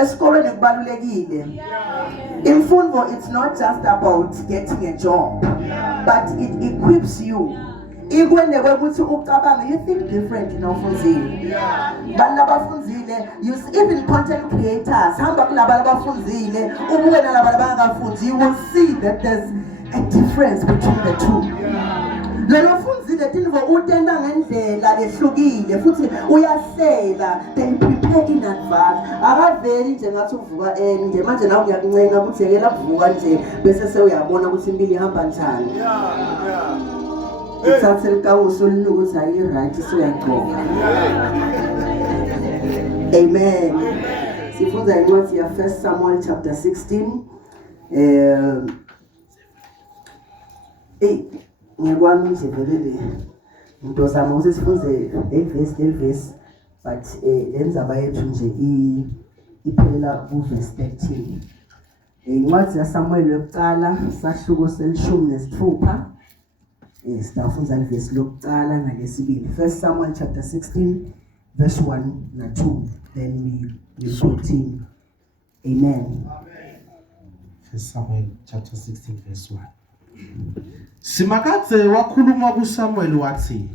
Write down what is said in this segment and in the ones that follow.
Esikolweni kubalulekile. Imfundo, it's not just about getting a job, but it equips you. Even you think different in Ofunzile. You even content creators, you will see that there's a difference between the two. They prepare in advance. Amen. Sifunza incwadi ya 1 Samuel chapter 16. Ngiyakwazi nje velele. Into zama ukuthi sifunze le verse but lenzaba yethu nje iphelela ku verse 13. Incwadi ya Samuel yokuqala sahluko selishumi nesithupha. Sitafunza verse lokuqala nalesibili. 1 Samuel chapter 16 verse 1 na 2, then we continue. Amen. 1 Samuel chapter 16 verse 1. Simakadze wakhuluma kuSamuel wathi.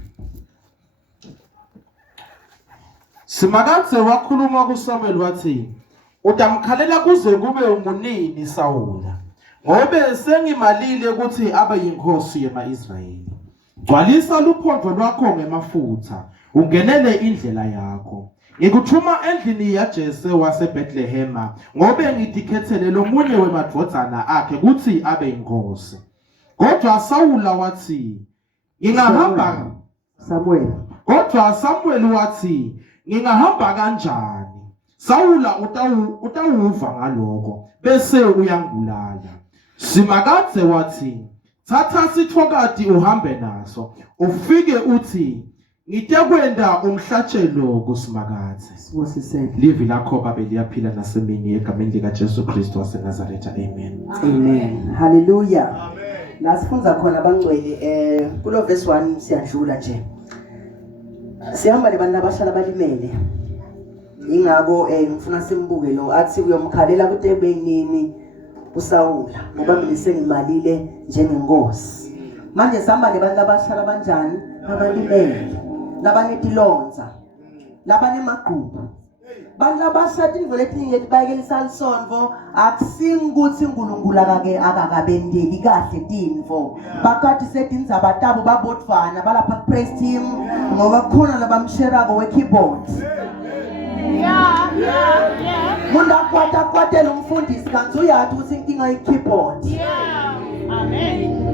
Simakadze wakhuluma kuSamuel wathi, utamkhalela kuze kube umunini Sawula. Ngobe sengimalile ukuthi abe yinkosi yema-Israyeli. Gcwalisa luphondo lwakho ngemafutha, ungenele indlela yakho. Ngikuthuma endlini yaJese waseBethlehema, ngobe ngitikhethele lomunye wemadvodzana akhe ukuthi abe yinkosi. Kodwa Sawula wathi, ngingahamba Samuel wathi, ngingahamba kanjani? Sawula utawuva ngaloko bese uyangibulala. Simakadze wathi, thatha sithokati uhambe naso, ufike uthi, ngitekwenda umhlatshelo kuSimakadze. Livi lakho babe liyaphila nasemini egameni likaJesu Kristu waseNazaretha. Amen. Amen. Hallelujah. Lasifunza khona bangcwele kulo verse 1 siyadlula nje. Sihamba lebantu abashala balimele. Ingako ngifuna simbuke lo athi uyomkhalela kuTebenini uSawula ngoba mina sengimalile njengenkosi. Manje sihamba lebantu abashala banjani? Abalimele, labanetilonza, labanemagqubu. Bantu abashada indlela ethi bayekela isonto akusingukuthi uNkulunkulu akakabendeli kahle tinfo. Bakathi sedinza abatabo babodvana balapha ku praise team ngoba khona labamsherako we keyboard. Yeah. Munda kwatela umfundisi kanti uyathi ukuthi inkinga ye-keyboard. Yeah. Amen.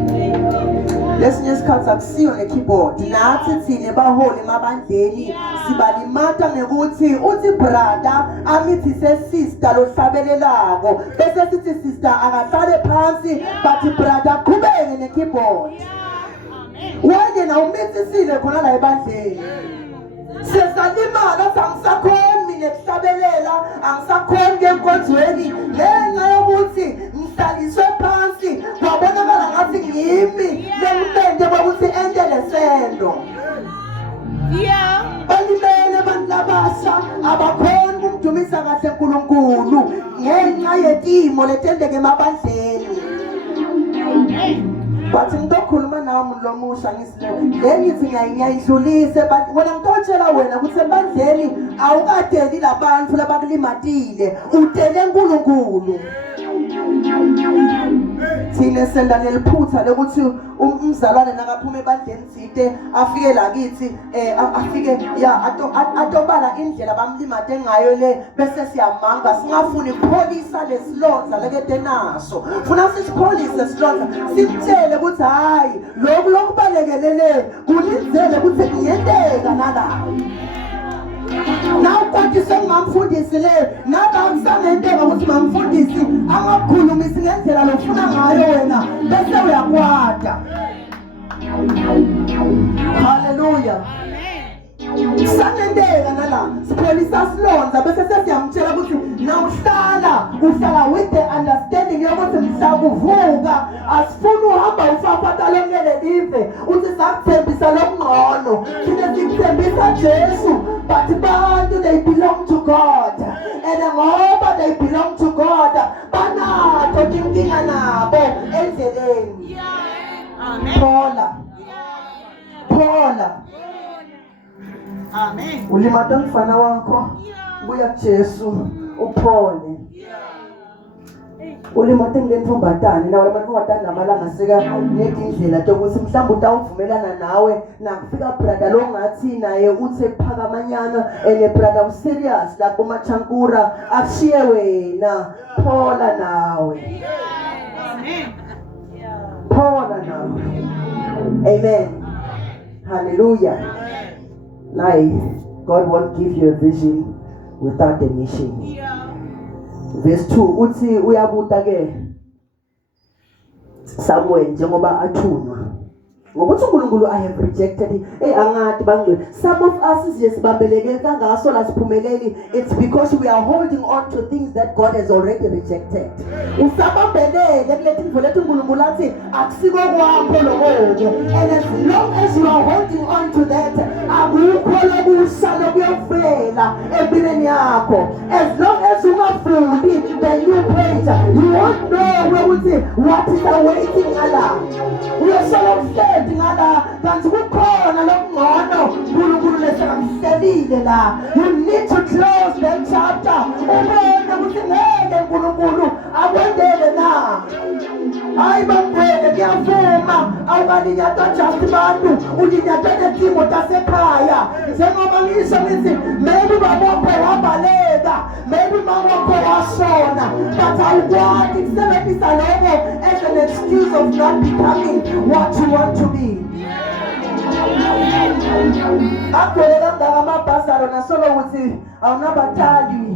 Lesinye isikhathi akusiyo ne-keyboard. Nathi thine baholi emabandleni sibalimata ngekuthi uthi brother amithi sister lohlabelelako bese sithi sister akahlale phansi but brother qhubeke ne-keyboard. Wena na umithisiile khona la ebandleni. Sesalimala sangisakhona mina ekuhlabelela angisakhona ngenkonzweni ngenxa yokuthi ngihlaliswe phansi wabonakala ngathi ngimi lempende bokuthi endele sendo. Balimele bantu labasha abakhona ukumdumisa kahle uNkulunkulu ngenxa yetimo letendeke emabandleni. But ngizokhuluma nawe umuntu lomusha ngithi ngiyayidlulise but wena ngitotshela wena ukuthi ebandleni awukadeli labantu labakulimatile udele uNkulunkulu. Thine senda neliphutha lokuthi umzalwane nakaphuma ebandleni side afike la kithi afike atobala indlela bamlimate ngayo le bese siyamanga singafuni ukupholisa lesilonza lekede naso. Funa sisipholise silonza simtshele ukuthi hayi lokhu balekelele kulinzele ukuthi kuyenteka nala. Now kwathi sengamfundisi le nabangisanenteka ukuthi mamfundisi angakhulumisi ngendlela lofuna ngayo wena bese uyakwada. Hallelujah. Sanenteka nala sipholisa silonza bese sesiyamtshela ukuthi uhlala with the understanding yokuthi mhlakuvuka asifuni uhamba ufaphatha longele live uthi sakuthembisa lokungcono thina sikuthembisa Jesu but bantu they belong to God and ngoba sure they belong to God. Banato inkinga nabo endleleni. Phola. Amen. Ulimata mfana wakho buya kuJesu uphole. Ulimata ngentombatane nawe lamantombatane namalanga seka nedindlela ukuthi mhlawumbe utawuvumelana nawe nakufika brother lo ngathi naye uthe phakamanyana ene brother serious lapho machankura akushiye wena phola nawe. Phola nawe. Amen. Hallelujah. Now, God won't give you a vision without a mission. Verse 2, uthi uyabuta ke Samuel njengoba athunywa. Ngokuthi uNkulunkulu I have rejected him. Angathi bangcwele. Some of us siyesibambeleke kangaso la siphumeleli. It's because we are holding on to things that God has already rejected. Usabambeleke kulethi ndvo lethi uNkulunkulu athi akusiko kwakho lokho. And as long as you are holding on to that, akukho lokusha lokuyofela empilweni yakho. As long as ungafundi the new page, you won't know what is awaiting Allah. Uyosala ngala kanti kukhona lokungcono uNkulunkulu lesengamselile la. You need to close that chapter. Ubone ukuthi ngeke uNkulunkulu akwendele na. Hayi bangcwele ngiyavuma awukalinyata just bantu ulinyata netimo tasekhaya. Njengoba ngisho ngithi maybe babakho wabaleka, maybe mawakho washona, but awukwati kusebenzisa lokho as an excuse of not becoming what you want to be. Akwele kangaka amabhasaro nasolo ukuthi awunabathali.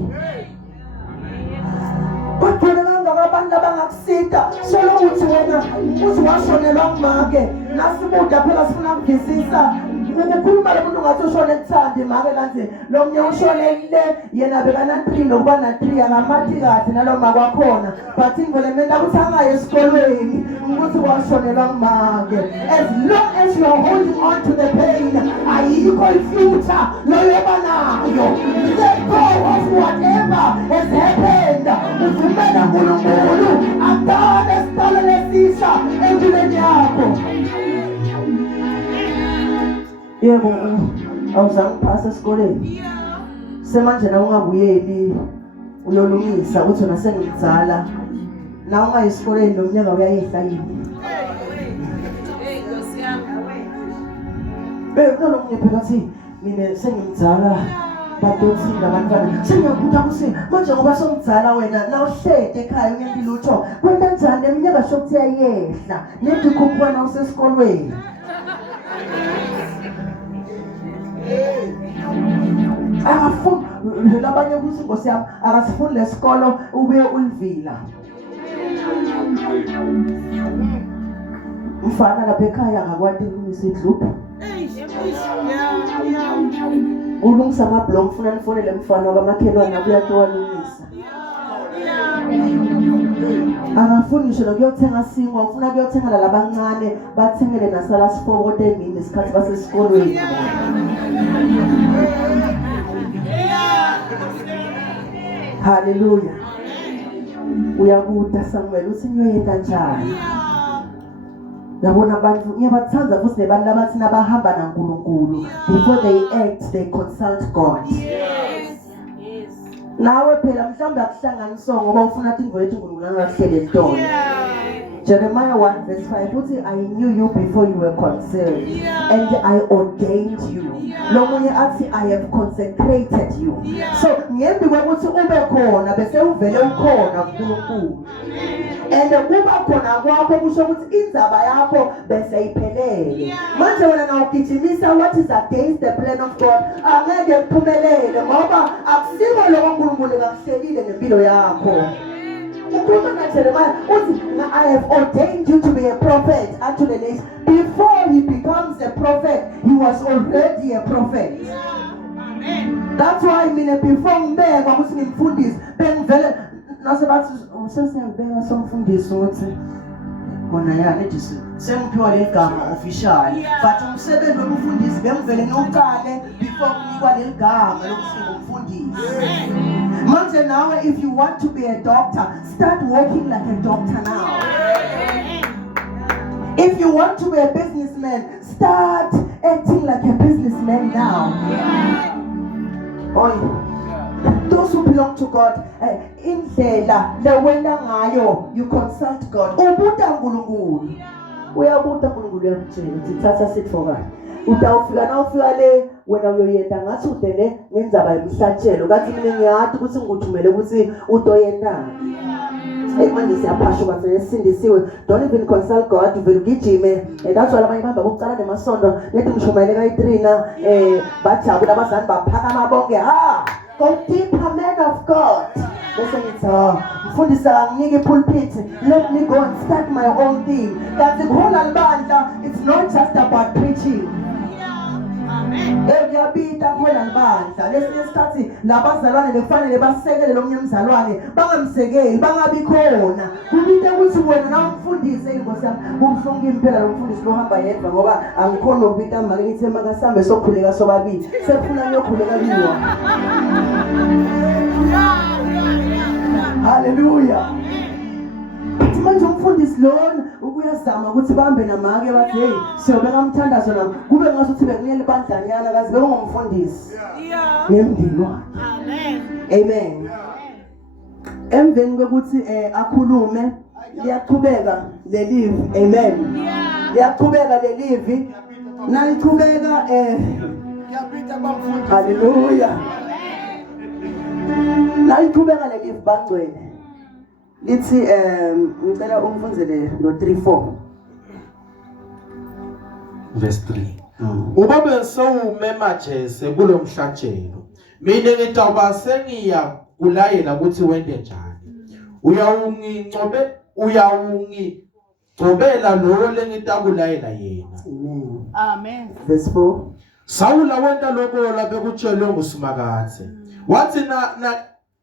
Bakwele kangaka abantu abangakusita solo ukuthi wena uthi washonelwa ngumake nasibuda phela sifuna ukuvisisa. Ukukhuluma lomuntu ngathi ushone ekuthandi make kanti lo mnye ushonele yena bekana 3 nokuba na 3 akamathi kahle naloma kwakhona but involvement ukuthi angaye esikolweni ukuthi washonelwa ngumake. As long as you are holding on to the pain, ayikho ifuture loyoba nayo. Let go of whatever has happened. Uvumela uNkulunkulu akudala esiqala lesisha empilweni yakho. Yebo, awuzange uphase esikoleni. Semanje na ungabuyeli uyolungisa uthi wena sengimzala. Na ungayi esikoleni nomnyaka uyayehla yini? Nalo mnyepheka athi mina sengimzala badothinda abantwana. Sengiyabuta ukuthi manje ngoba somzala wena na uhlede ekhaya uyempilo utho. Kwenta njani eminyaka shokuthi yayehla? Nethi kukhona usesikolweni. Akafundi labanye ukuthi Nkosi yami akasifundi lesikolo ube ulivila. Mfana lapha ekhaya akakwazi ukulungisa idluphu. Ulungisa amabhlongo ufuna nifonele mfana wakamakhelwane akuyathiwa lungisa. Akafuni ngisho nokuyothenga singwa ufuna kuyothenga labancane bathengele nasala sifokote emini isikhathi basesikolweni. Hallelujah. Uyabuta Samuel uthi niyoyenda njani? Yabona abantu ngiyabathanda futhi nebantu abathi nabahamba naNkulunkulu before they act they consult God. Nawe phela mhlawumbe akuhlanganiswa ngoba ufuna ukuthi indvo yethu uNkulunkulu angahlele intoni. Jeremiah 1 verse 5 uthi I knew you before you were conceived and I ordained you. Lo munye athi I have consecrated you. So ngembi kokuthi ube khona bese uvele ukhona kuNkulunkulu. And kuba khona kwakho kusho ukuthi indzaba yakho bese iphelele. Manje wena na ugijimisa what is against the plan of God angeke kuphumelele ngoba akusiko lo uNkulunkulu ngakuhlelile ngempilo yakho. I have ordained you to be a prophet unto the nations. Before he becomes a prophet, he was already a prophet. Amen. That's why I mean before mbeka ukuthi ngimfundisi bengivele nasebathi usesiyabeka somfundisi ukuthi kona yani ethi sengiphiwa legama official but umsebenzi womfundisi bengivele ngiuqale before kunikwa leligama lokuthi ngumfundisi umfundisi. Manje nawe, if you want to be a doctor, start walking like a doctor now. If you want to be a businessman, start acting like a businessman now. Those who belong to God, indlela lewena ngayo, you consult God. Ubuta uNkulunkulu. Uyabuta uNkulunkulu uyamtshela uthi thatha sit for God. Utawufika na ufika le wena uyoyenda ngathi udele ngenzaba emhlatshelo kathi mina ngiyathi ukuthi ngikuthumele ukuthi utoyenda. Manje siyaphasha kwathi esindisiwe, don't even consult God, uvela ugijime. That's why abanye bahamba bokucala nemasondo lethi ngishumayele kayitrina bajabula abazali baphakama bonke. Go deeper, man of God. Bese ngithi mfundisa nginike pulpit, let me go and start my own thing. That's the whole albandla. It's not just about preaching. Ngiyabita khona albandla. Lesinye isikhathi labazalwane bekufanele basekele lo mnyamzalwane bangamsekeli bangabi khona. Kubite ukuthi wena na umfundise ingosi yami kumhlunga impela lo mfundisi lo hamba yedwa ngoba angikhona ukubita manje ngithi makasambe sokhuleka sobabili. Sefuna nyokhuleka liwa. Hallelujah. Manje umfundisi lona ukuyazama ukuthi bambe namake bathi hey siyobeka umthandazo nami kube ngasuthi bekunele bandlanyana kazi bekungumfundisi ngemndini wakhe. Amen. Emveni kokuthi akhulume liyaqhubeka le live. Amen. Liyaqhubeka le live naliqhubeka hallelujah. Naliqhubeka le live bangcwele lithi ngicela umfunzele lo 3:4 verse 3. Ubabe sewume Jese kulomhlatshelo. Mina ngitawuba sengiya kulayela ukuthi wende njani. Uyawungicobela lo lengitakulayela yena. Amen. Verse 4. Sawula wenda lobola bekutshelwe nguSimakathe. Wathi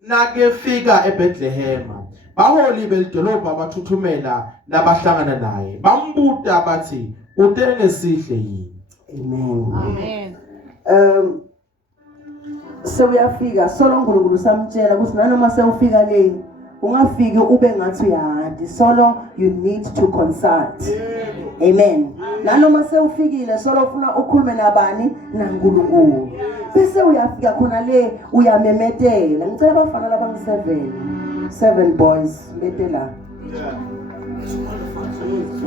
nakefika eBethlehem. Baholi belidolobha bathuthumela nabahlangana naye. Bambuta bathi utenge sihle yini. Amen. Sewuyafika solo uNkulunkulu samtshela ukuthi nanoma sewufika le ungafiki ube ngathi uyahadi solo you need to consult. Amen. Nanoma sewufikile solo ufuna ukhulume nabani naNkulunkulu. Bese uyafika khona le uyamemetela. Ngicela abafana labangi7 boys betela.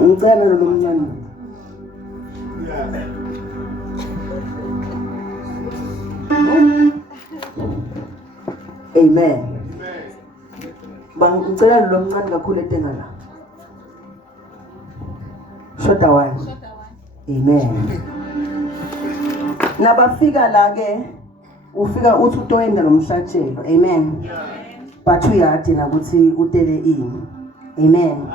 Ngicela lo mncane. Amen. Ngicela lo mncane kakhulu etenga la. Shota one. Amen. Nabafika la ke ufika uthi utoyenda nomhlatshelo. Amen. But uyathi na ukuthi utele ini. Amen.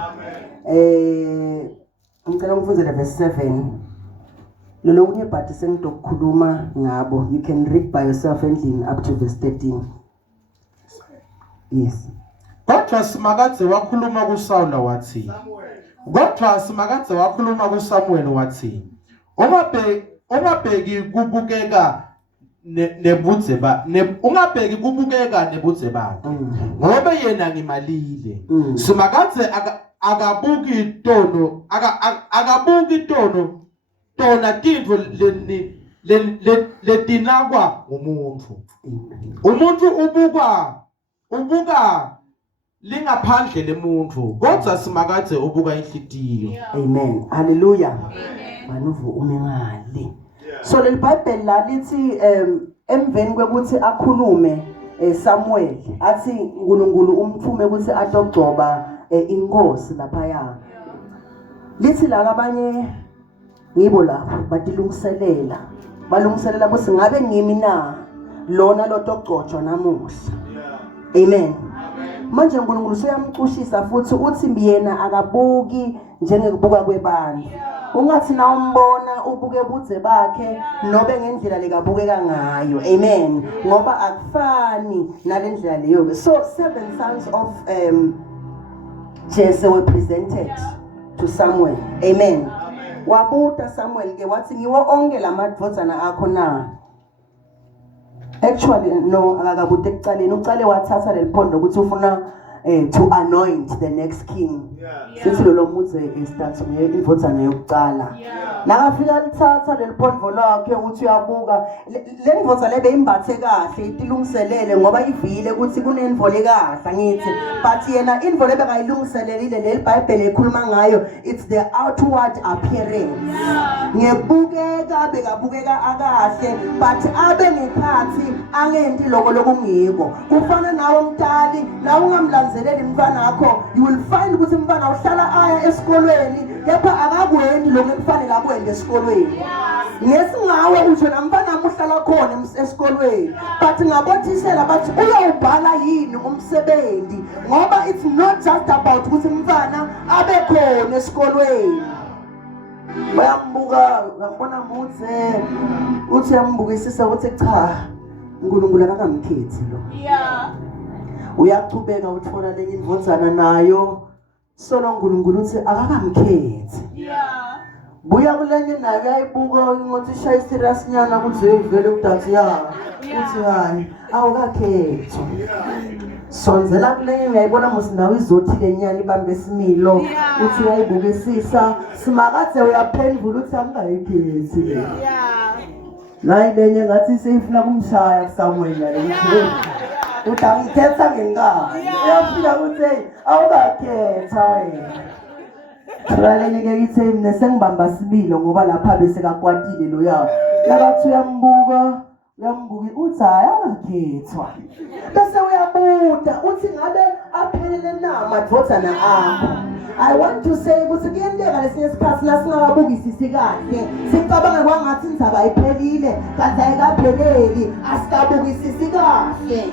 Ngicela umfunzele verse 7. Lolo kunye but sengidokukhuluma ngabo. You can read by yourself endlini up to verse 13. Yes. Kodwa Simakathe wakhuluma kuSawula wathi. Kodwa Simakathe wakhuluma kuSamuel wathi. Ungabheki kubukeka nebuthe bakhe ngoba yena ngimalile. Simakathe akabuki itono tona tintfo letinakwa ngumuntu. Umuntu ubuka lingaphandle lemuntu kodwa Simakathe ubuka inhlitiyo. Amen. Hallelujah. Manuvu umemali. So le Bible la lithi emveni kwekuthi akhulume Samuel athi uNkulunkulu umthume ukuthi atogcoba inkosi lapha ya. Lithi la abanye ngibo lapho batilungiselela. Balungiselela ukuthi ngabe ngimi na lona lotogcotshwa namuhla. Amen. Manje uNkulunkulu uyamcushisa futhi uthi yena akabuki njengekubuka kwebantu. Ungathi na umbona ubuke budze bakhe nobe ngendlela lekabukeka ngayo. Amen. Ngoba akufani nalendlela leyo. So 7 sons of Jesse were presented to Samuel. Amen. Wabuta Samuel ke wathi ngiwo onke lamadvodzana akho na. Actually no akakabude ekucaleni ucale wathatha leliphondo ukuthi ufuna to anoint the next king. Sithi lo muze start ngeimvodzana yokucala. Nakafika lithatha leliphondo lakhe uthi uyabuka le imvodza lebe imbathe kahle itilungiselele ngoba ivile ukuthi kunenvole kahle ngithi but yena invole bekayilungiselelile leBhayibheli ekhuluma ngayo it's the outward appearance. Ngebukeka bekabukeka akahle but abe ngekhathi angenti lokho lokungiko. Kufana nawe umntali na ungamlanzeleli umntwana wakho you will find ukuthi umntwana uhlala aya esikolweni kepha akakwenzi lokho ekufanele akwenze esikolweni. Ngesingawe uthi namfana uhlala khona esikolweni but ngabothisela bathi uyawubhala yini umsebenzi ngoba it's not just about ukuthi umntwana abe khona esikolweni. Bayambuka ngibona muthe uthi yambukisisa ukuthi cha uNkulunkulu akangamkhethi lo. Uyaqhubeka uthola lenye imvodzana nayo solo uNkulunkulu uthi akakamkhethi. Buya kulenye nayo yayibuka ngokuthi shaya serious nyana ukuthi vele udathi uthi hayi awukakhethwa. Sonzela kulenye ngiyayibona musinawe izothi lenyana ibambe isimilo uthi uyayibukisisa simakade uyaphendula uthi angayikhethi le. Nayi lenye ngathi seyifuna kumshaya kusamwenya lethi. Utangikhetha ngenkani. Uyafika ukuthi awukakhetha wena. Kulaleni ke ithi mina sengibamba sibilo ngoba lapha bese kakwatile lo yawo. Lakathi uyambuka uthi hayi akakhethwa. Bese uyabuda uthi ngabe aphelele na madvodzana akho. I want to say ukuthi kuyenteka lesinye isikhathi la singababukisisi kahle sicabanga kwangathi indzaba ayiphelile kanti ayikapheleli asikabukisisi kahle.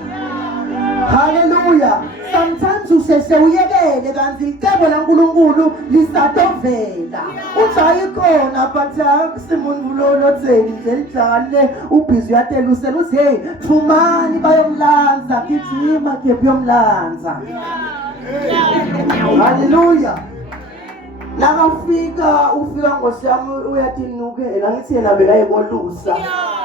Hallelujah. Sometimes usheshe uyekele kanti icebo laNkulunkulu lisadovela. Uthi ayikhona but akusimuntu lo theni njalo ubhizi uyatelusela uthi hey thumani bayomlanza gijima kephi yomlanza. Hallelujah. Nakafika ufika ngosiyami uyatinukela ngithi yena bekayekolusa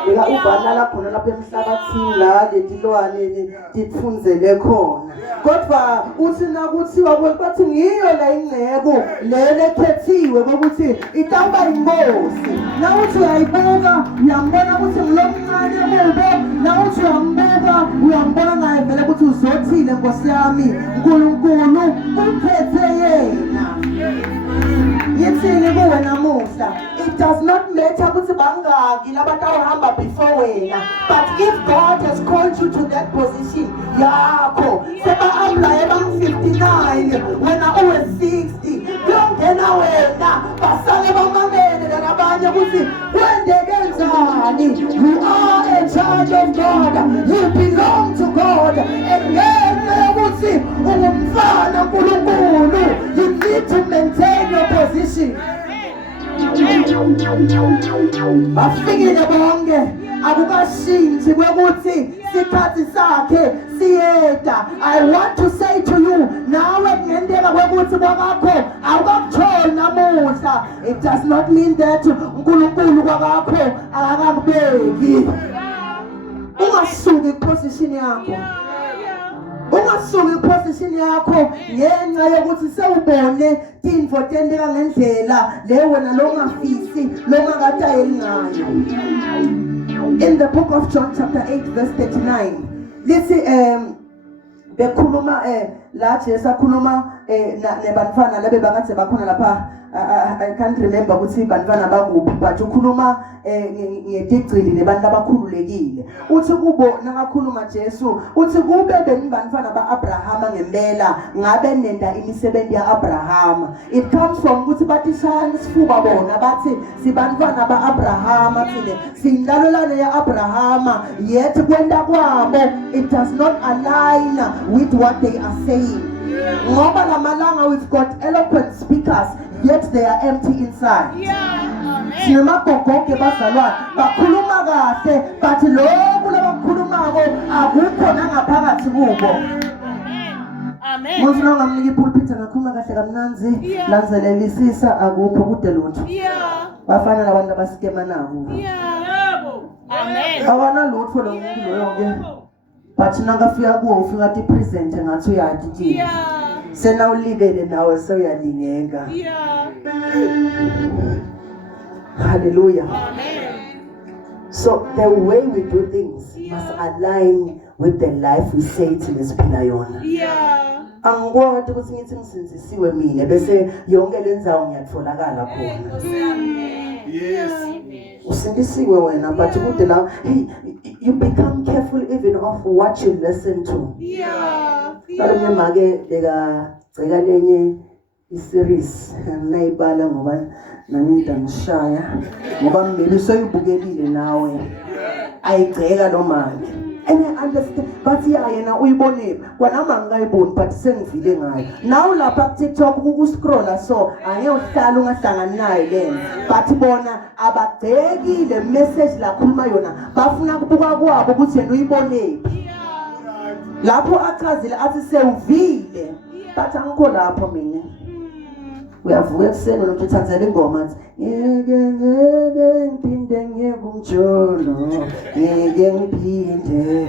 beka ubanala khona lapha emhlabathini la letilwane litfunzele khona kodwa uthi nakuthiwa bathi ngiyo la ingcebo lele khethiwe ukuthi itawuba inkosi nawuthi uyayibuka uyambona ukuthi ngilomncane kubo nawuthi uyambona naye vele ukuthi uzothile nkosiyami uNkulunkulu ukhethe yena. Yithini kuwe namuhla it does not matter ukuthi bangaki labatawuhamba before wena but if God has called you to that position yakho seba amlaye bang59 wena uwe 60 kuyongena wena basale bamamele labanye ukuthi kwendeke njani. You are a child of God, you belong to God and ngenxa yokuthi ungumfana kaNkulunkulu you need to maintain your position. Bafikile bonke akukashinthi kwekuthi sikhathi sakhe siyeda. I want to say to you nawe kungenteka kwekuthi kwakho awukakutholi namuhla it does not mean that uNkulunkulu kwakho akakubeki. Ungasuki position yakho. Ungasuki position yakho ngenxa yokuthi sewubone tinfo tendeka ngendlela le wena lo ngafisi lo ngakatayeli ngayo. In the book of John chapter 8 verse 39 lithi bekhuluma la Jesu akhuluma nebantwana lebe bangathi bakhona lapha I can't remember ukuthi bantwana bakuphi but ukhuluma ngetigcili nebantu abakhululekile. Uthi kubo nakakhuluma Jesu uthi kube benibantwana baAbrahama ngempela ngabe nenda imisebenzi yaAbrahama. It comes from ukuthi bathi shayana isifuba bona bathi sibantwana baAbrahama thina sindalolane yaAbrahama yet kwenda kwabo it does not align with what they are saying. Ngoba lamalanga we've got eloquent speakers yet they are empty inside. Sinemagogoke bazalwane bakhuluma kahle but lokho labakhulumako akukho nangaphakathi kubo. Amen. Manje ngamnika ipulpit ngakhuluma kahle kamnanzi lanzelelisisa akukho kude lutho. Bafana labantu abasikema nabo. Amen. akanalutho lo muntu loyo ke but nakafika kuwo ufika athi present ngathi uyadidini sena ulibele nawe sewuyalingeka hallelujah so the way we do things must align with the life we say to lesiphila yona angikwazi ukuthi ngithi ngisinzisiwe mina bese yonke lendzawo ngiyatfolakala khona usindisiwe wena but kude la you become careful even of what you listen to nalomnye make bekagceka lenye iseries nayibala ngoba nami ngishaya ngoba maybe soyibukelile nawe ayigceka lo manje and I understand but yena uyibone kwanama ngayiboni but sengivile ngayo now lapha ku TikTok ukuscrolla so angeke uhlala ungahlangani nayo lena but bona abagcekile message la khuluma yona bafuna kubuka kwabo ukuthi yena uyibone lapho achazile athi sewuvile but angikho lapho mina uyavuka ekuseni nomuntu uthanzela ingoma athi ngeke ngiphinde ngiyekumjolo ngeke ngiphinde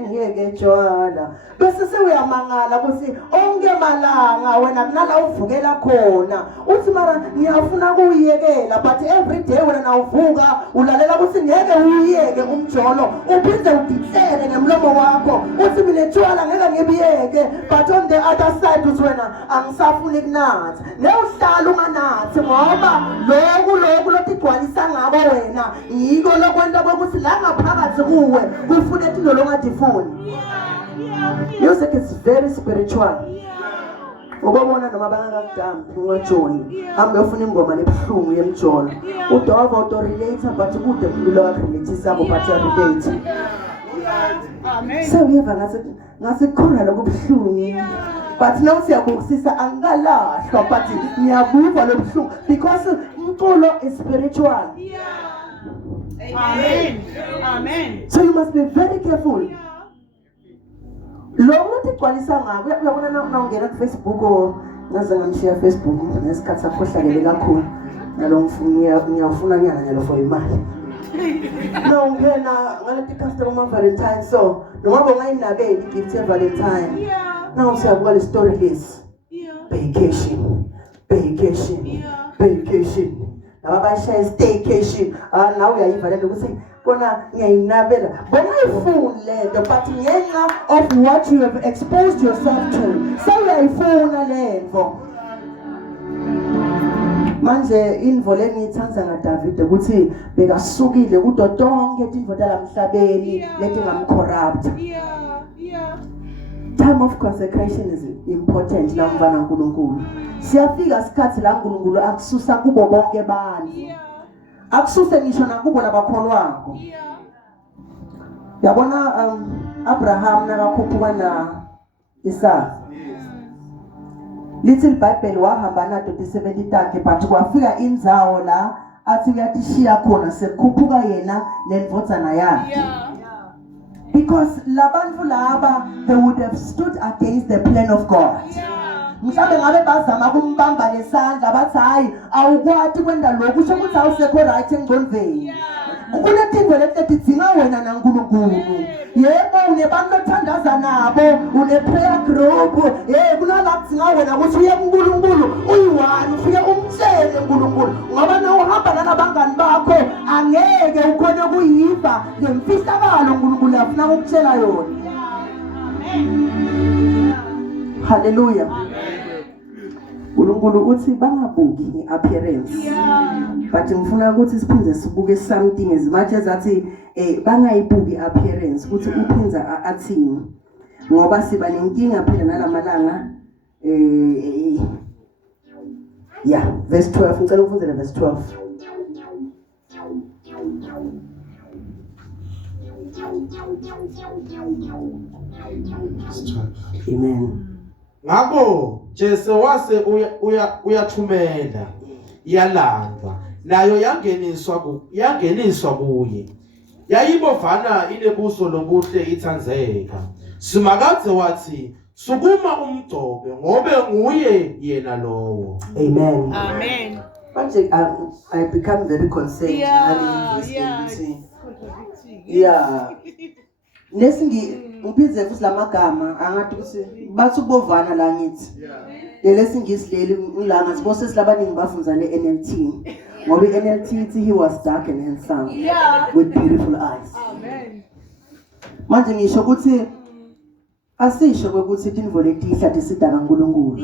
ngeke tshwala bese sewuyamangala ukuthi onke malanga wena kunala uvukela khona uthi mara ngiyafuna kuyiyekela but every day wena nawuvuka ulalela ukuthi ngeke uyiyeke umjolo uphinde udihlele ngemlomo wakho uthi mina tshwala ngeke ngibiyeke but on the other side uthi wena angisafuni kunatha neuhlala unganathi ngoba lokhu lotigcwalisa ngabo wena yiko lokwenta ukuthi la ngaphakathi kuwe kufuna into longadifuni music is very spiritual ubabona noma bangakudambi ngwajoni hambe ufuna ingoma lebhlungu yemjolo udova auto-relator but kude impilo yakho relate sabo but relate so uyeva ngase khona lokubhlungu but now siyabukisisa angikalahlwa but ngiyabuva lobuhlungu because umculo is spiritual amen so you must be very careful lo muntu igcwalisa ngako uyabona nawungena ku Facebook o ngaze ngamshiya Facebook ngesikhathi sakhohlakele kakhulu nalo ngiyafuna nyana nyalo for imali no ngena ngalethi customer Valentine so noma bongayinabeli gift ye Valentine now siyabuka le story lesi vacation laba bashaya staycation nawe uyayivalela ukuthi kona ngiyayinabela bongayifuni lento but ngenxa of what you have exposed yourself to sewuyayifuna lento manje invo lengiyithanza ngaDavid ukuthi bekasukile kudo tonke izindvo talamhlabeni leti ngamcorrupt time of consecration is important la mvana uNkulunkulu siyafika isikhathi la uNkulunkulu akususa kubo bonke abantu akususe ngisho nakubo labakholwako yabona Abraham nakakhuphuka na Isaka little Bible wahamba nato 70 takhe but kwafika indzawo la athi uyatishiya khona sekukhuphuka yena nendvodzana yakhe because labantu laba they would have stood against the plan of God mhlambe ngabe bazama kumbamba lesandla bathi hayi awukwati kwenda lokhu usho ukuthi awusekho right engqondweni kunetinto letidzinga wena naNkulunkulu yebo unebantu othandaza nabo une prayer group kunala kudzinga wena ukuthi uye kuNkulunkulu uyi-one ufike umtshele uNkulunkulu ngoba na uhamba nalabangani bakho angeke ukhone kuyiva ngemfihlakalo uNkulunkulu afuna ukutshela yona hallelujah uNkulunkulu uthi bangabuki ngeappearance but ngifuna ukuthi siphinde sibuke something as much as athi bangayibuki appearance ukuthi uphinza athini ngoba siba nenkinga phela nalamalanga verse 12 ngicela ufunde verse 12 amen ngakho Jesu wase uyathumela yalandwa nayo yangeniswa kuye yayibovana inebuso lobuhle ithanzeka simakadze wathi sukuma umgcobe ngobe nguye yena lowo amen Manje I become very concerned. Yeah. Nesingi ngibize futhi lamagama angathi ukuthi bathi ubovana la ngithi. Lesingisi leli ngilanga sibose silabaningi bafunza le NLT. Ngoba iNLT ithi he was dark and handsome with beautiful eyes. Amen. Manje ngisho ukuthi asisho ukuthi indvo letihla tisidaka uNkulunkulu.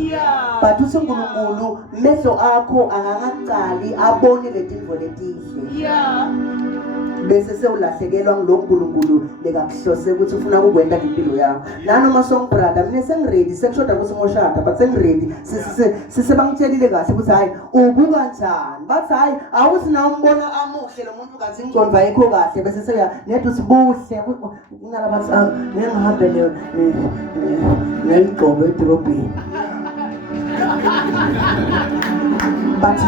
But uthi uNkulunkulu mehlo akho angangaqali abone letindvo letihle. Bese sewulahlekelwa ngulonkulunkulu lekakuhlose ukuthi ufuna ukwenda impilo yakho. Nanoma songbrother mina sengiready sekushoda ukuthi ngoshada but sengiready sisebangitshelile kahle ukuthi hayi ubuka kanjani. Bathi hayi awuthi na umbona amuhle lo muntu kanti ingcondo ayikho kahle bese seya nedwa sibuhle kunalabathi ngihambe neligqobo edrobheni. But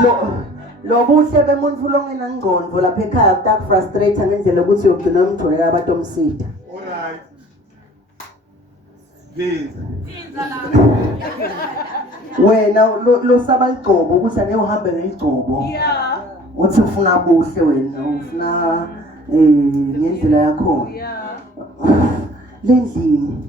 lo buhle bemuntu longena ngqondo lapha ekhaya kutak frustrate ngendlela ukuthi uyogcina umtholela abantu omsida. Alright. Wena lo saba ligqobo ukuthi ake uhambe ngeligqobo. Uthi ufuna buhle wena ufuna ngendlela yakho. Lendlini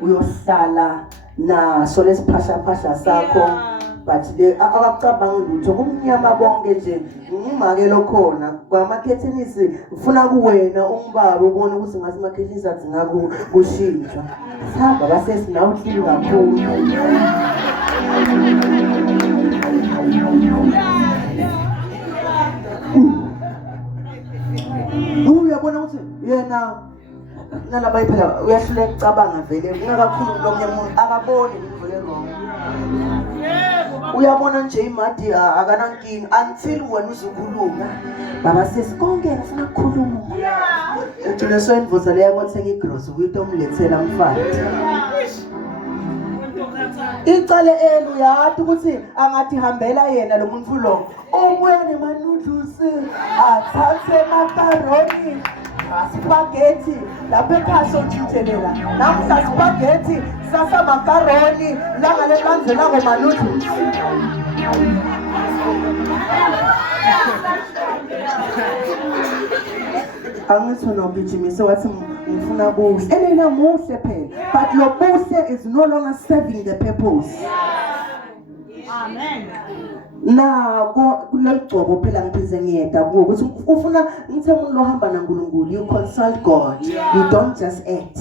uyohlala naso lesiphasha sakho. But abacabanga lutho kumnyama bonke nje ngimake lokhona kwamakhethenisi ufuna kuwena umbaba ubone ukuthi ngathi makhethenisi athi ngaku kushintsha sihamba basesi nawe uhlili kakhulu. Uyabona ukuthi yena nalaba iphela uyahluleka ucabanga vele kunakakhulu kulomnye umuntu akaboni indlela wrong. Uyabona nje imadi akanankinga until wena uzokhuluma baba sesikonke ngifuna ukukhuluma. Ugcina soyinvuza leya kwathenga igrocery ukuthi omlethela umfana. Icale elu yathi ukuthi angathi hambela yena lo muntu lo ubuya nemanudlusi athathe makaroni spaghetti lapha ekhaya ntshintshela namhla spaghetti sasa makaroni langa lelandlela ngomanudlu. Angithi nogijimise wathi ngifuna buhle elena muhle phela but lo buhle is no longer serving the purpose. Amen. Na kulogcobo phela ngiphize ngiyeda kuwo ukuthi ufuna ngithe umuntu lohamba naNkulunkulu you consult God. You don't just act.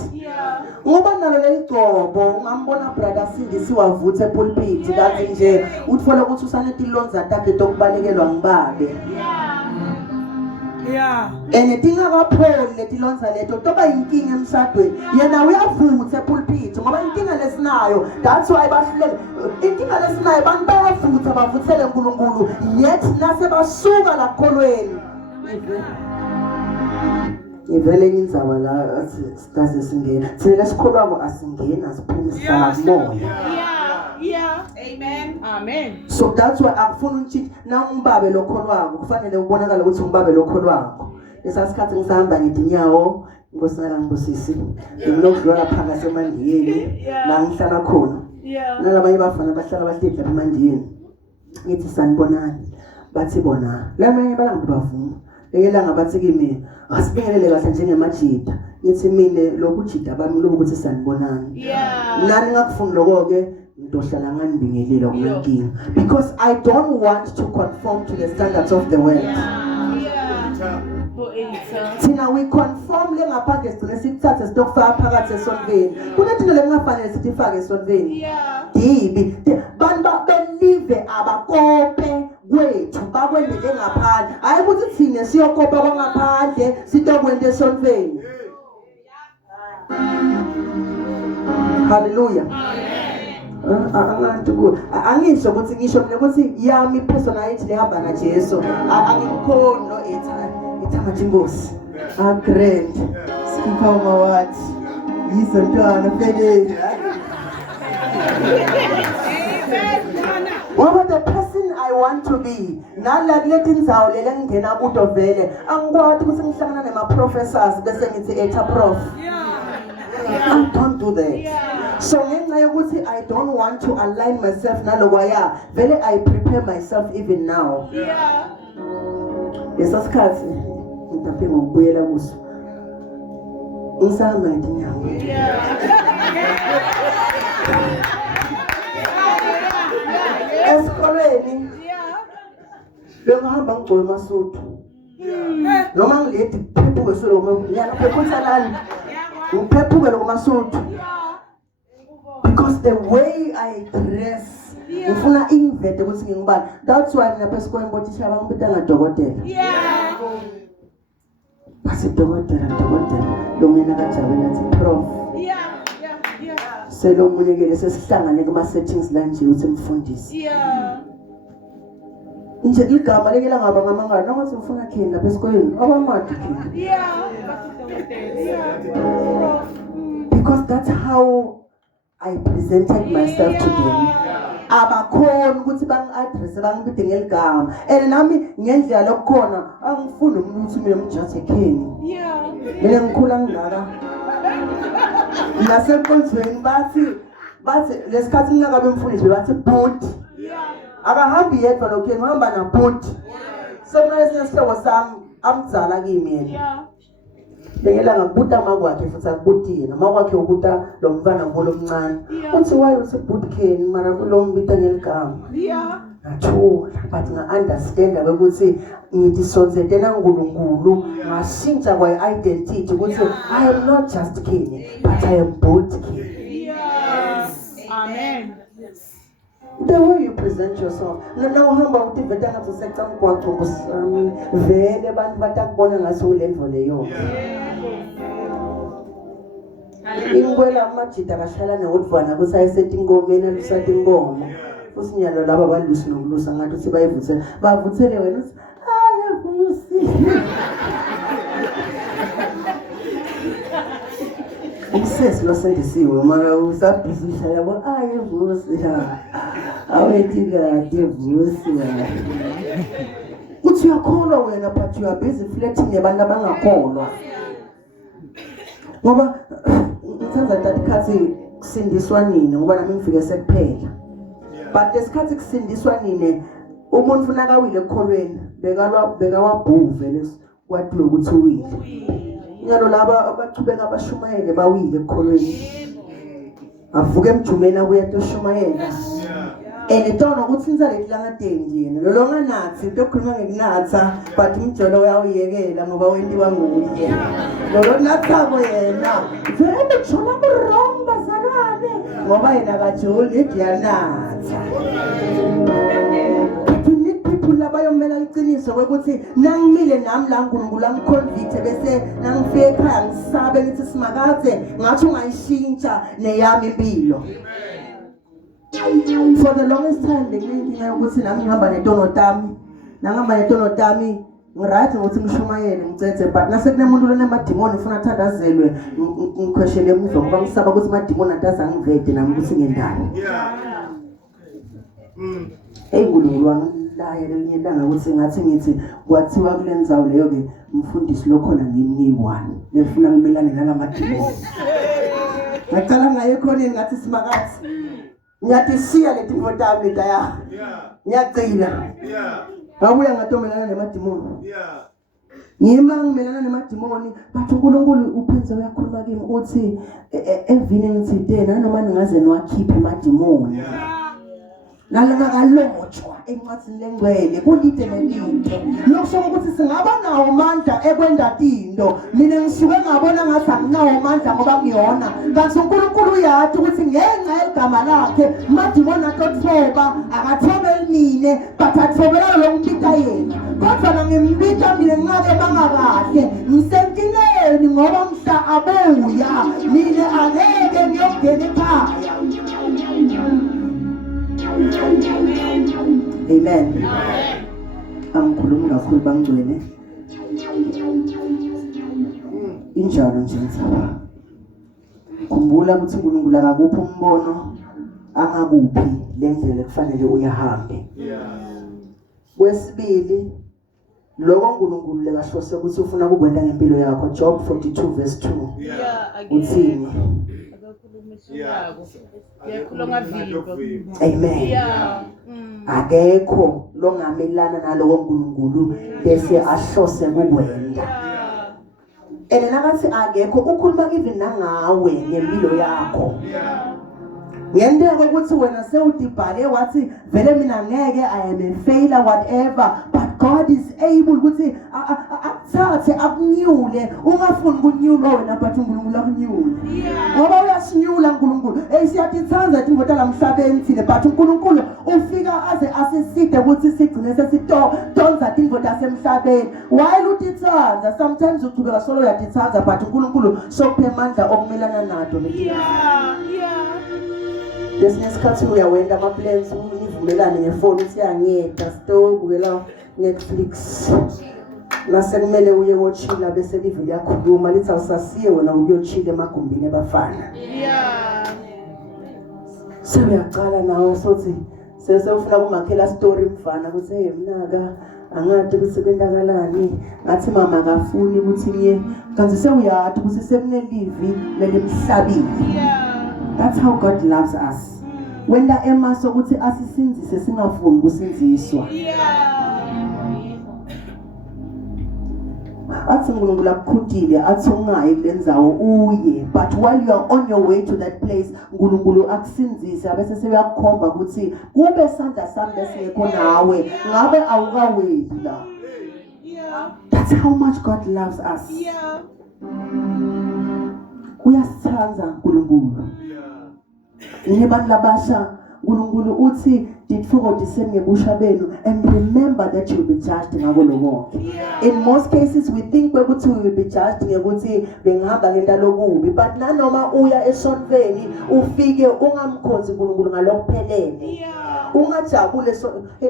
Ngoba nalo leligcobo ungambona brother Sindi siwavuthe epulpit kanti nje utfola ukuthi usanetilonza takhe tokubalekelwa ngibabe. Anything akapholi letilonza leto toba inkinga emshadweni yena uyavutha epulpit ngoba inkinga lesinayo that's why bahlulele inkinga lesinayo abantu bayavutha bavuthele uNkulunkulu yet nase basuka la kholweni ivele indzaba la sitaze singena thina lesikholwako asingena siphuma sihlala moya. Amen. Amen. So that's why akufuna untshintsha na umbabe lokholwako kufanele ubonakala ukuthi umbabe lokholwako. Lesasikhathi ngisahamba ngidinyawo ngosana ngibusisi nginokudlula phanga semandiyeni la ngihlala khona. Nalabanye bafana bahlala bahlidla emandiyeni. Ngithi sanibonani bathi bona lamanye balangu bavuma elanga bathi kimi asibingelele kahle njengemajida. Ngithi mina lokujida bami lokuthi sanibonani. Nani ngakufuna lokho ke ngidohlala nganibingelela kunenkinga because I don't want to conform to the standards of the world. Thina we conform lengaphandle sigcine sikuthathe sitokufaka phakathi esontweni kunezinto lekungafanele sithi ifake esontweni. Dibi bantu belive abakope kwethu bakwendele ngaphandle hayi ukuthi thina siyokopa kwangaphandle sitokwenda esontweni. Hallelujah. Angisho ukuthi ngisho mina ukuthi yami personality lehamba na Jesu angikukhona no ethanga Inkosi grand skipha mawathi yizontwana phelele. What the person I want to be nala kulethi indzawo lele ngena kudo vele angikwathi ukuthi ngihlangana nema professors bese ngithi eta prof. I don't do do that. So ngenxa yokuthi I don't want to align myself nalokwaya, vele I prepare myself even now. Lesasikhathi ngitaphe ngokubuyela kuso. Ngisahamba nginyawo. Esikoleni bengihamba ngigcoba emasuthu. Noma ngileti phephuke solo ngiyana phephusalani. Uphephuke lokumasuthu. Because the way I dress, ngifuna invete ukuthi ngingibani. That's why mina phesikoleni bothisha bangibita ngadokotela. Basi dokotela lo mina kajabula athi prof. Selo munyekele sesihlangane kuma settings la nje uthi mfundisi. Nje igama lekela ngaba ngamangani ngokuthi ufuna khini lapha esikoleni abamadi khini. Because that's how I presented myself to them. Abakhona ukuthi bangi-address bangibide ngeligama. And nami ngendlela lokukhona angifuni umuntu mina umjudge ekheni. Mina ngikhula ngaka. Nasenkonzweni bathi lesikhathi ngingakabe mfundisi bathi bhuti. Akahambi yedwa lokheni uhamba na bhuti. So mina lesihlobo sami amdzala kimi yena. Bengela ngakubuta makwakhe futhi akubuti yena makwakhe ukuta lo mfana ngolomncane uthi why uthi bootcamp mara kulombita ngeligama athu but nga-understand ukuthi ngidisonzete naNkulunkulu ngashintsha kwa-identity ukuthi I am not just king but I am both king. Amen. The way you present yourself. Now uhamba uthi vete ngathi useca mgwaqo kusami vele abantu batakubona ngaso ulemvo leyo. Ingwela amajida kashala nehodvana kusayisethi ingomeni alusathi ingomo. Usinyalo laba balusi nokulusa ngathi uthi bayivuthele bavuthele wena uthi hayi vusi. Umsesi losendisiwe mara usabhizisha yabo hayi vusi ha. Awethi kade vusi wena. Uthi uyakholwa wena but you are busy flirting nabantu abangakholwa. Ngoba ngithenza dadikhathi kusindiswa nini ngoba nami ngifike sekuphela. But lesikhathi kusindiswa nini umuntu ufuna kawile ekholweni beka wabhuve leswathi ukuthi uwile. Nyalo laba abachubeka abashumayele bawile ekholweni. Avuke emjumeni abuya toshumayela. Enitona ukuthi nizalethi langadeni yena lolonga nathi into okhuluma ngekunatha but umjolo uyawuyekela ngoba wendiwa nguye lolo nathabo yena vele jona mromba salwane ngoba yena kajoli ediyanatha. People labayomela iqiniso ukuthi nangimile nami la uNkulunkulu angiconvicte bese nangifike ekhaya ngisabe ngithi simakathe ngathi ungayishintsha neyami impilo. For the longest time benginenkinga yokuthi nami ngihamba netonotami nangihamba netonotami ngiright ngokuthi ngishumayele ngicethe but nasekunemuntu lonemadimoni ufuna athandazelwe ngikhweshele emuva ngoba ngisaba ukuthi amadimoni atazangivede nami ukuthi ngendalo. UNkulunkulu wangilaye lelinye ilanga ukuthi ngathi ngithi kwathiwa kulendzawo leyo ke umfundisi lokhona ngimnyiwani lefuna ngimelane nalamadimoni. Ngicela ngaye ekhoneni ngathi simakathe ngiyatisiya leti ntotami letaya ngiyacila ngabuya ngatomelana nemadimoni ngima ngimelana nemadimoni bathi uNkulunkulu uphenze uyakhuluma kimi uthi evini ngithide nanoma ningaze niwakhiphe emadimoni nalingakalotswa encwadini lengcwele kulide nelinto lokusho ukuthi singaba nawo amandla ekwenda into mina ngisuke ngabona ngathi anginawo amandla ngoba ngiyona kanti uNkulunkulu uyathi ukuthi ngenxa yegama lakhe madimoni atothoba akathobeli mine but athobela lo ngibita yena kodwa ngimbita mina ngake bangakahle ngisenkineni ngoba mhla abuya mina angeke ngiyogena ekhaya. Amen. Angikhuluma kakhulu bangcwele. Injalo nje nsaba. Khumbula ukuthi uNkulunkulu akakuphi umbono angakuphi lendlela kufanele uyahambe. Kwesibili lokho uNkulunkulu lekahlose ukuthi ufuna ukwenza ngempilo yakho Job 42 verse 2. Uthini? Amen. Akekho longamelana nalowo uNkulunkulu bese ahlose kuwena. Ene nakathi akekho ukhuluma even nangawe ngempilo yakho. Ngiyandeka ukuthi wena sewudibhale wathi vele mina ngeke I am a failure whatever, but God is able ukuthi akuthathe akunyule. Ungafuni ukunyulwa wena but uNkulunkulu akunyule. Ngoba uyasinyula uNkulunkulu. Siyatithanza indvodza lamhlabeni thina but uNkulunkulu ufika aze asiside ukuthi sigcine sesitonza indvodza semhlabeni. While utithanza sometimes uqhubeka solo uyatithanza but uNkulunkulu sokuphe amandla okumelana nato. Lesikhathi uyawenda ama plans univumelane ngefoni siyangiyeda sitobukela Netflix. Nase kumele uye wochila bese live liyakhuluma lithi awusasiye wena ukuyochila emagumbini ebafana. Sebeyaqala nawe sothi sesewufuna kumakhela story mfana ukuthi hey mnaka angade ukuthi kwendakalani ngathi mama akafuni ukuthi ngiye kanti sewuyathi ukuthi sekunelivi lelimhlabile. That's how God loves us. Wenda emaso ukuthi asisinzise singafuni kusinziswa. Athi uNkulunkulu akukhutile athi ungayi kulenzawo uye, but while you are on your way to that place uNkulunkulu akusinzise bese sebeyakukhomba ukuthi kube sandla sami besingekho nawe ngabe awukaweli la. That's how much God loves us. Uyasithanda uNkulunkulu. Nibantu labasha uNkulunkulu uthi ditfokodiseni ngebusha benu and remember that you will be judged ngako lokho. In most cases we think ukuthi we will be judged ngekuthi bengihamba ngentalo kubi, but nanoma uya esontweni ufike ungamkhonzi uNkulunkulu ngalokuphelele. Ungajabule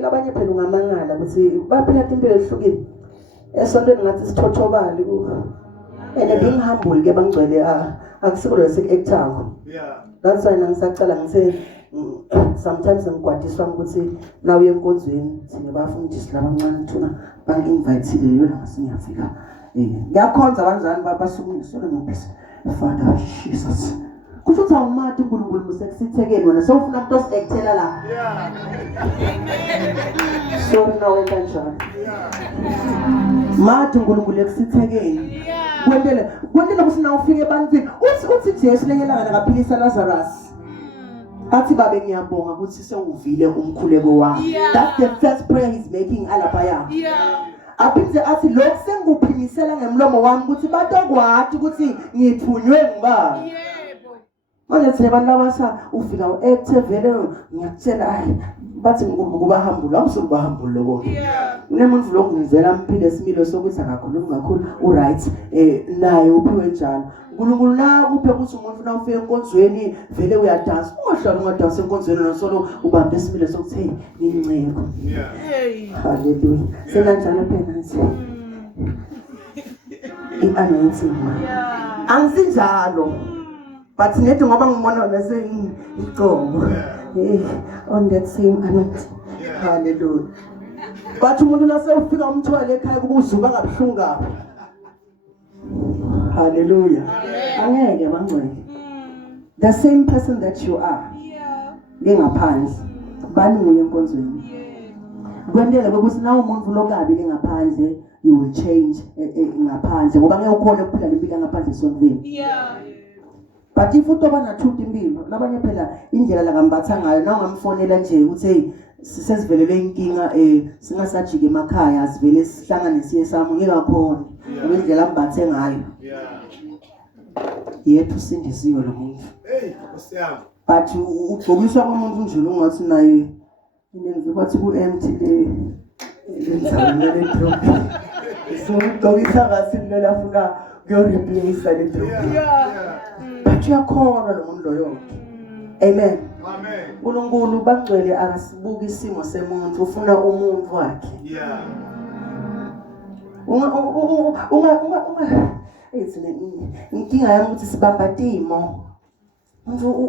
abanye phela ungamangala ukuthi baphila impilo ehlukile. Esontweni ngathi sithothobali and being humble ke bangcwele akusiko lesiku. That's why nangisacala ngithe sometimes ngikwadiswa ukuthi nawe yenkonzweni sine bafundisi labancane thuna bangi-invite leyo la ngasingiyafika. Ngiyakhonza kanjani babasukumile sona ngempisi. Father Jesus. Kusho ukuthi awumati uNkulunkulu musekusithekeni wena sewufuna umuntu osekthela la. Sorry nawe kanjani. Mati uNkulunkulu ekusithekeni. Kwendele ukuthi na ufike ebantwini uthi Jesu lenyelanga nakaphilisa Lazarus. Athi babe ngiyabonga ukuthi sewuvile umkhuleko wami. That's the first prayer he's making alabaya. Aphinde athi lokho sengikuphimisela ngemlomo wami ukuthi batokwathi ukuthi ngithunywe ngibani. Manje thina abantu labasha ufika uactive vele ngiyakutshela bathi ngokuba hambula awusukuba hambula lokho. Unemuntu lokungizela amphile similo sokuthi akakhulumi kakhulu uright naye uphiwe njalo. uNkulunkulu la kuphe ukuthi umuntu ufuna ufike enkonzweni vele uyadansa. Ungahlala ungadansa enkonzweni nosolo ubambe isimilo sokuthi hey nginceko. Hallelujah. Sena njalo phela nje. I-anointing. Angisinjalo. But nethi ngoba ngibona bese iqobo. On that same anointing. Hallelujah. But umuntu lase ufika umthwale ekhaya kubuzuka ngabhlunga. Hallelujah. Angeke bangcwele. The same person that you are. Ngengaphansi. Bani nguye enkonzweni. Kwendele ukuthi nawe umuntu lokabi ngaphandle you will change ngaphandle ngoba ngeke ukhona ukuphila impilo ngaphandle sonke. But if utoba nathuta impilo labanye phela indlela la ngambatha ngayo na ungamfonela nje uthi hey sisivelele inkinga singasajike emakhaya sivele sihlangane siye sami ngeke khona indlela ambathe ngayo yethu sindisiwe lo muntu but ugqokiswa komuntu nje ungathi naye inenze bathi ku empty le drop so ugqokisa kasimlela afuna kuyo replace le drop but uyakhona lo muntu loyo. Amen. Amen. uNkulunkulu bangcwele akasibuki isimo semuntu ufuna umuntu wakhe. Inkinga yami ukuthi sibamba timo.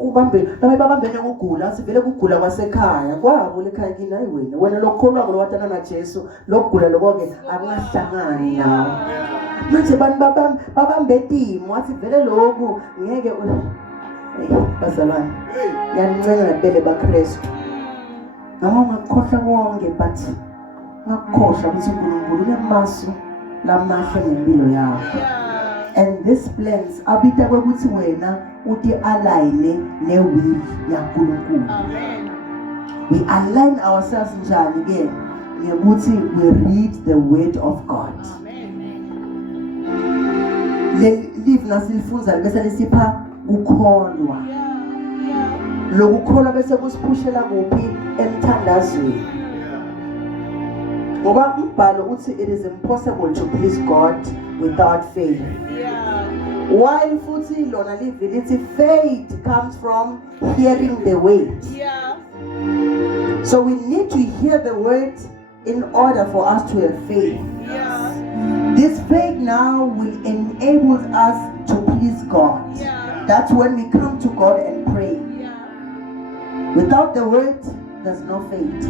Ubambe babambene ukugula sivele kugula kwasekhaya kwabo lekhaya kini hayi wena lokholwa lo watana na Jesu lokugula lokonke akunahlangani nawo. Manje babambe timo athi vele lokhu ngeke Bazalwane, ngiyanicela bele baKristu. Noma ungakhohlwa konke but ngakukhohlwa ukuthi uNkulunkulu unemasu lamahle ngempilo yakho. And these plans abita kwekuthi wena uthi align ne-will yaNkulunkulu. We align ourselves njani ke? Ngekuthi we read the word of God. Le live nasilifunza bese lisipha ukukholwa. Lokukholwa bese kusiphushela kuphi emthandazweni. Ngoba umbhalo uthi it is impossible to please God without faith. While futhi lona live lithi faith comes from hearing the word. So we need to hear the word in order for us to have faith. This faith now will enable us to please God. That's when we come to God and pray. Without the word, there's no faith.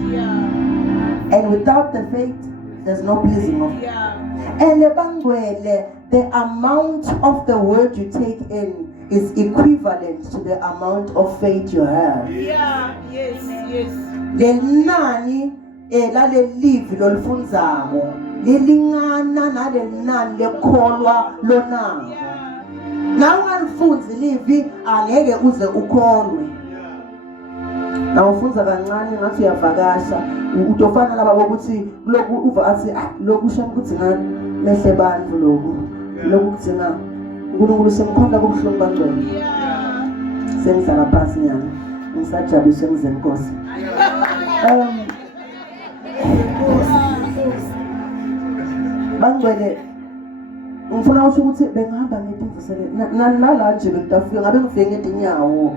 And without the faith, there's no pleasing of God. And the amount of the word you take in is equivalent to the amount of faith you have. Lenani lale live lolufunzamo lilingana nalenani lekholwa lona. Na ungalifunzi livi angeke uze ukholwe. Na ufunza kancane ngathi uyavakasha utofana laba bokuthi lokhu uva athi lokhu shami kuthi ngani mehle bantu lokhu kuthi ngani uNkulunkulu semkhonda kubuhlungu bangcwele. Sengihlala phansi nyana ngisajabulise ngizeni Nkosi. Bangcwele ngifuna usho ukuthi bengihamba ngedivusele nala nje bekutafika ngabe ngifike ngedinyawo.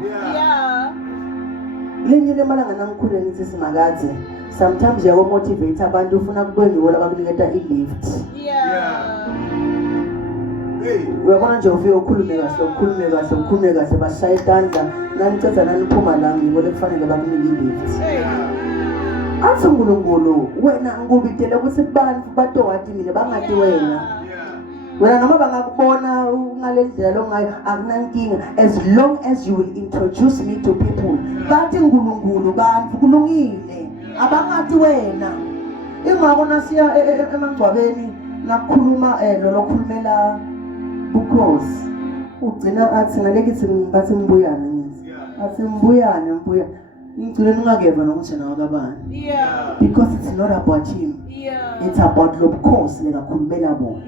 Lenye lemalanga nangikhule ngithi simakade sometimes yawo motivate abantu ufuna kube ngiwo labakuniketa i-lift. Uyabona nje ufike ukhulume kahle bashaya itandla nanicetha naniphuma la ngibo lekufanele bakunike i-lift. Athi uNkulunkulu wena ngikubitele ukuthi abantu batowati mina bangathi wena noma bangakubona ungalendlela longayo akunankinga as long as you will introduce me to people. Bathi uNkulunkulu bantu kulungile abangathi wena. Ingakho nasiya emangcwabeni nakukhuluma lokhulimela ukhosi ugcina athi ngalekithi ngathi mbuyane ngithi athi mbuyane ngicela ningakeva nokuthi nawo kabani. Because it's not about him. It's about lobukhosi lekakhulumela bona.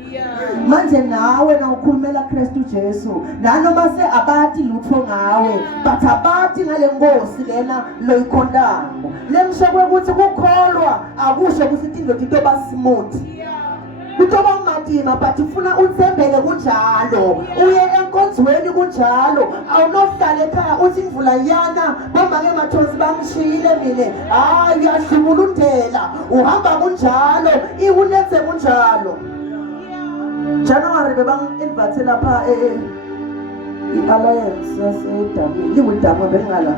Manje nawe nawukhulumela Kristu Jesu nanoma se abathi lutho ngawe but abathi ngale nkosi lena loyikhondango. Lemsho ukuthi kukholwa akusho ukuthi indodana into basmooth. Kutoba umadima but ufuna uthembele kunjalo uye enkonzweni kunjalo awunohlala ekhaya uthi imvula yana bomba ke mathosi bamshiyile mina hayi uyahlubulundela uhamba kunjalo ikunethe kunjalo. January bebang-invite lapha i-alliance yasedamini liwudamo bengala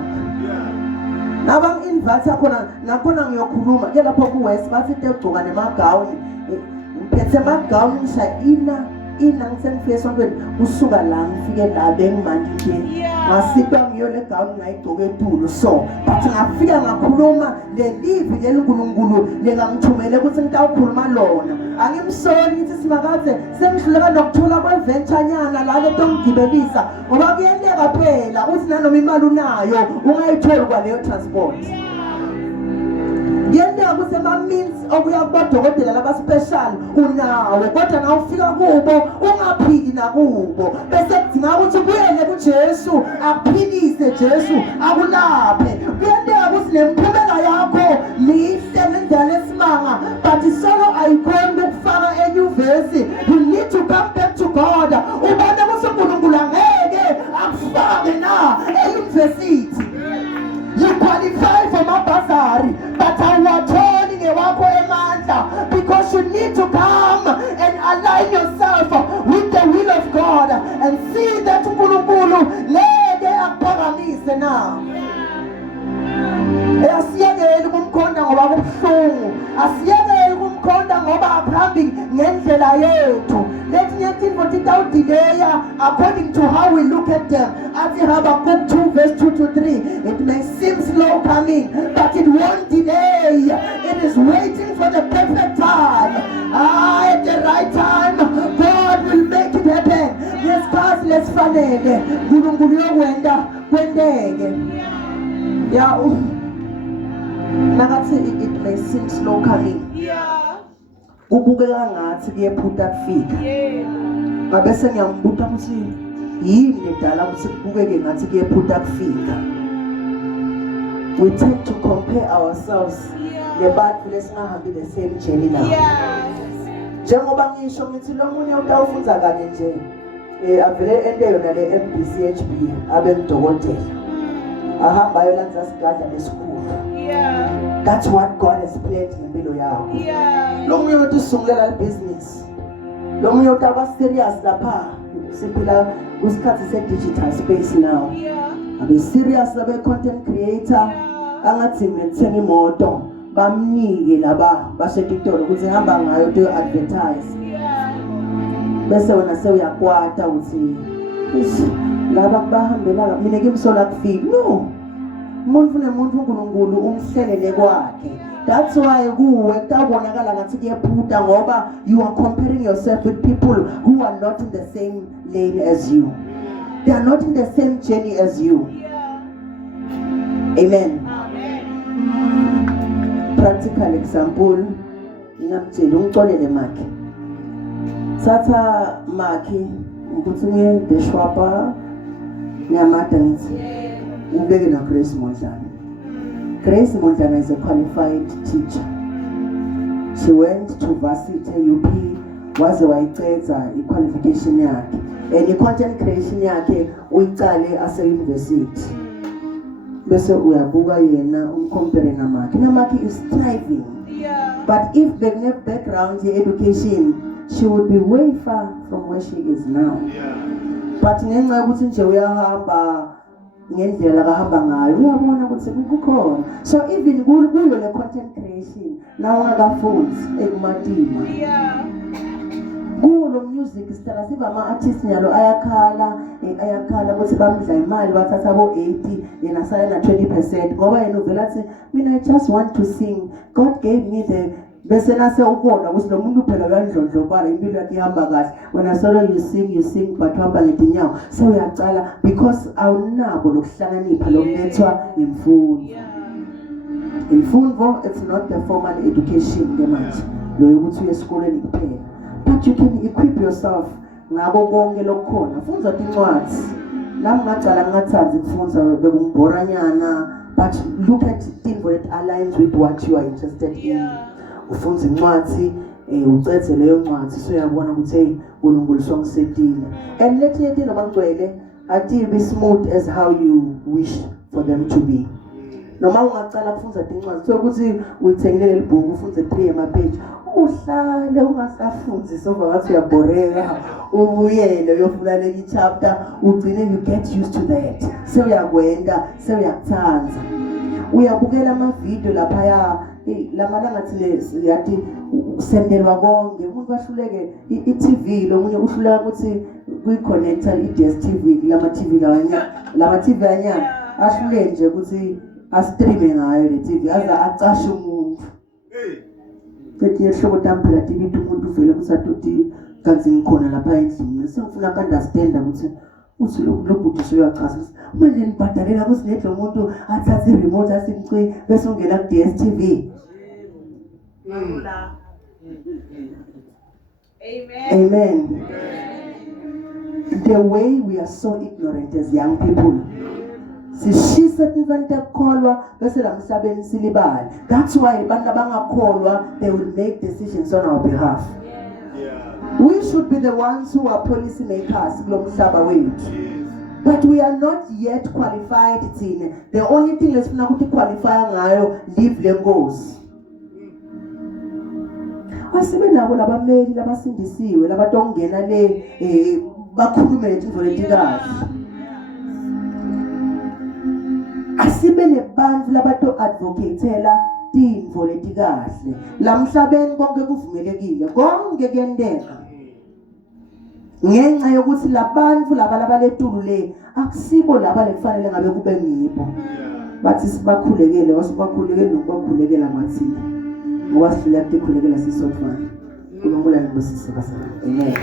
nabang-invite khona nakhona ngiyokhuluma ke lapho ku-West bathi tegcoka nemagawuni ngiphethe amagawuni ngishaya ina ngisengifike esontweni usuka la ngifike la bengimandikeni ngasipha ngiyo le gawuni ngayigcoka etulo so but ngafika ngakhuluma le livi leNkulunkulu lekangithumele ukuthi ngitawukhuluma lona. Angimsoli ngithi simakade sengihluleka nokuthola kweventure nyana la leto ngigibelisa ngoba kuyenteka phela uthi nanoma imali unayo ungayitholi kwaleyo transport. Yendeka kusema means okuya kubodokotela laba special unawo kodwa na ufika kubo ungaphili nakubo bese kudinga ukuthi kuyele kuJesu akuphilise Jesu akulaphe. Yendeka kusilemphumela yakho mihle nendlela esimanga but solo ayikhona ukufaka enyuvesi. You need to come back to God. Ubone ukuthi uNkulunkulu angeke akufake na euniversity. You qualify for my bursary, but I was turning ewakho emandla because you need to come and align yourself with the will of God and see that uNkulunkulu leke akuphakamise na. Asiyekeli kumkhonda ngoba kubuhlungu, asiyekeli kumkhonda ngoba akuhambi ngendlela yethu. Lethi nyethi for without delay, according to how we look at them. As in Habakkuk 2 verse 2 to 3, it may seem slow coming, but it won't delay. It is waiting for the perfect time. At the right time, God will make it happen. Yes, God, let's fanele. Gulungulu yokwenda kwendeke. Yeah. Nakathi it may seem slow coming. Yeah. Kubukeka ngathi kuyephutha kufika. Yeah. Mabese ngiyambuza ukuthi yini ledala ukuthi kubukeke ngathi kuyephutha kufika. We tend to compare ourselves nebantu lesingahambi the same journey now. Yes. Njengoba ngisho ngithi lo munye utawufunza kanye nje avele ende yona le MBCHB abe ngudokotela. Ahamba ayolanza sigada lesikhulu. Yeah. That's what God has planned ngempilo yakho. Yeah. Lo munye uthi usungulela business. Lo munye utaba serious lapha. Siphila kusikhathi se-digital space now. Yeah. Abe serious abe content creator. Angathi ngithenga imoto bamnike laba basetitolo ukuthi hamba ngayo to advertise. Yeah. Bese wena sewuyakwata uthi laba kubahambela mina ngimsola kufika. No. Umuntu nemuntu uNkulunkulu umhlelele kwakhe. That's why kuwe kutawubonakala ngathi kuyephutha ngoba you are comparing yourself with people who are not in the same lane as you. They are not in the same journey as you. Yeah. Amen. Amen. Practical example, ngingamtshela ungixolele Makhi. Thatha Makhi ukuthi ngiye deshwapa ngiyamada ngithi ubeke na Grace Mondlane. Grace Mondlane is a qualified teacher. She went to varsity UP waze wayicedza i-qualification yakhe. And i-content creation yakhe uyicale ase-university. Bese uyabuka yena umcompare na Makhi. Na Makhi is thriving. Yeah. But if they have background in education, she would be way far from where she is now. Yeah. But ngenxa yokuthi nje uyahamba ngendlela kahamba ngayo uyabona ukuthi kukhona. So even kuyo le content creation nawo ngakafundi ekumatima. Yeah. Kulo music sitala siba ama-artist nyalo ayakhala ukuthi bamdla imali bathatha bo-80 yena sala na 20% ngoba yena uvela athi mina I just want to sing. God gave me the bese nase ubona ukuthi lo muntu phela uyandlondlobala impilo yakhe ihamba kahle. When I saw you sing but uhamba ngetinyawo so uyacala because awunabo lokuhlanganipha lokulethwa imfundo. Imfundo it's not the formal education ke manje lo yokuthi uye esikoleni kuphela. But you can equip yourself ngabo konke lokukhona. Funda incwadi. Nami ngacala ngingathanzi ukufunda bekungibhoranyana but look at things that aligns with what you are interested in. Ufunda incwadi ucethe leyo ncwadi so uyabona ukuthi hey uNkulunkulu songisetile. And let it in abangcwele athi be smooth as how you wish for them to be. Noma ungacala ukufunda incwadi so ukuthi uyithengele lebhuku ufunde 3 ama-page uhlale ungasafundi sofa ngathi uyabhoreka ubuyele uyofuna le chapter ugcine you get used to that sewuyakwenda sewuyakuthanza uyabukela ama-video lapha lamalanga thile yathi sendelwa konke umuntu bahluleke i-TV lo munye uhluleka ukuthi kuyi-connecta i-DStv lama-TV anyana ahlule nje ukuthi astreame ngayo le TV aze acashe umuntu Fethi yehlobo tampela tibithi umuntu uvele kusathi kanzi ngikhona lapha endlini sengifuna ukunderstand ukuthi lo bhuti uyachasa manje nibhadalela ukuthi nedlo umuntu athathe i-remote asimcwe bese ungena ku DStv. Amen. The way we are so ignorant as young people. Sishisa tinvanta kholwa bese lamhlabeni silibala. That's why abantu abangakholwa they will make decisions on our behalf. We should be the ones who are policy makers kulo mhlaba wethu. But we are not yet qualified thina. The only thing lesifuna ukuthi qualify ngayo live lenkosi. Asibe nabo labameli labasindisiwe labatongena le bakhulume lezinto letikahle. Asibe nebantu labato advocatela tintfo letikahle. Lamhlabeni konke kuvumelekile. Konke kuyenteka. ngenxa yokuthi labantu laba labaletulu le akusibo laba lekufanele ngabe kube ngibo bathi sibakhulekele wasibakhulekele nokubakhulekela kwathini ngoba sihlule ukukhulekela sisodwa uNkulunkulu angibusise basana amen